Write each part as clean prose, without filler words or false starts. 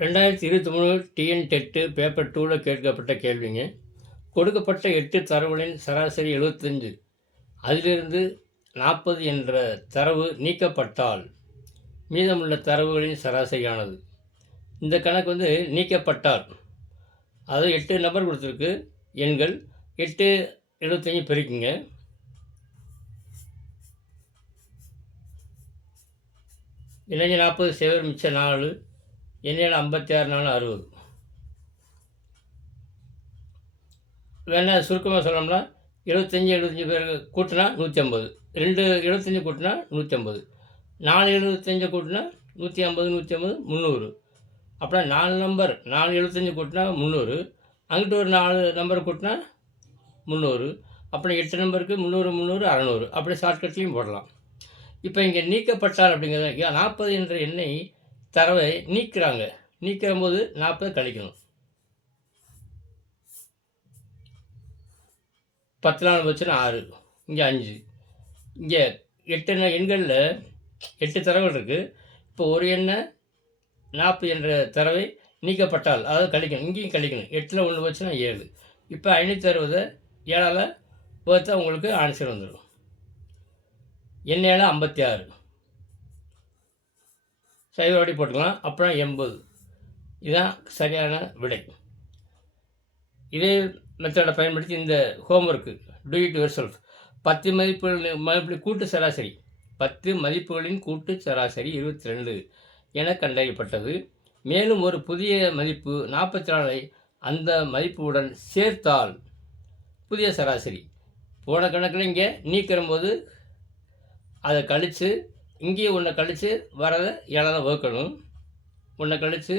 2023 TN dead paper 2ல் கேட்கப்பட்ட கேள்விங்க. கொடுக்கப்பட்ட 8 தரவுகளின் சராசரி 75, அதிலிருந்து 40 என்ற தரவு நீக்கப்பட்டால் மீதமுள்ள தரவுகளின் சராசரியானது. இந்த கணக்கு நீக்கப்பட்டால், அதாவது 8 நம்பர் கொடுத்துருக்கு, எண்கள் 8 75 பெருக்குங்க. இளைஞர் 40 சேவர் மிச்சம் 4, எண்ணெயில் 56 4 60. வேணா சுருக்கமாக சொல்லணும்னா 75 பேர் கூட்டினா 150, 2 75 கூட்டினா 150, 4 75 கூட்டினா 150 150 300. அப்புறம் 4 நம்பர் 4 75 கூட்டினா 300, அங்கிட்டு ஒரு 4 நம்பர் கூட்டினா 300, அப்புறம் 8 நம்பருக்கு 300 300 600. அப்படி ஷார்ட்கட்லேயும் போடலாம். இப்போ இங்கே நீக்கப்பட்டால் அப்படிங்கிறது 40 என்ற எண்ணை தரவை நீக்கிறாங்க. நீக்கிற போது 40 கழிக்கணும். 10 நாள் வச்சுன்னா 6, இங்கே 5, இங்கே 8 எண்களில் 8 தரவுகள் இருக்குது. இப்போ ஒரு எண்ணை 40 என்ற தரவை நீக்கப்பட்டால், அதாவது கழிக்கணும், இங்கேயும் கழிக்கணும். 8ல் 1 வச்சுன்னா 7. இப்போ 560 7ஆல் வகுத்தா உங்களுக்கு ஆன்சர் வந்துடும். எண்ணெயில் 56 சைவடி போட்டுக்கலாம். அப்புறம் 80. இதுதான் சரியான விடை. இதே மெத்தடை பயன்படுத்தி இந்த homework do it your self. 10 மதிப்புகளின் கூட்டு சராசரி 10 மதிப்புகளின் கூட்டு சராசரி 22 என கண்டறியப்பட்டது. மேலும் ஒரு புதிய மதிப்பு 44ஐ அந்த மதிப்புடன் சேர்த்தால் புதிய சராசரி. போன கணக்கில் இங்கே நீக்கிற போது அதை கழித்து இங்கேயும் 1 கழித்து வரதை 7ஆல் வகுக்கணும். 1 கழித்து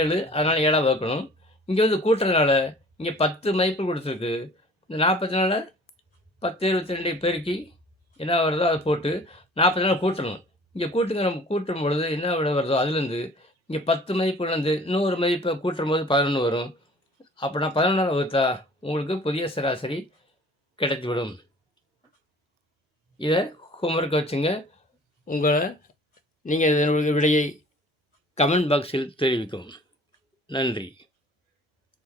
7, அதனால் 7ஆல் வகுக்கணும். இங்கே கூட்டுறதுனால இங்கே 10 மதிப்பு கொடுத்துருக்கு. இந்த 44 10 22 பெருக்கி என்ன வருதோ அதை போட்டு 44 கூட்டணும். இங்கே கூட்டும் பொழுது என்ன விட வருதோ அதுலேருந்து இங்கே 10 மதிப்புலேருந்து இன்னொரு மதிப்பை கூட்டும் போது 11 வரும். அப்போ 11ஆல் வகுத்தா உங்களுக்கு புதிய சராசரி கிடைத்துவிடும். இதை ஹோம்ஒர்க் வச்சுங்க. நீங்கள் இதனுடைய விடையை கமெண்ட் பாக்ஸில் தெரிவிக்கவும். நன்றி.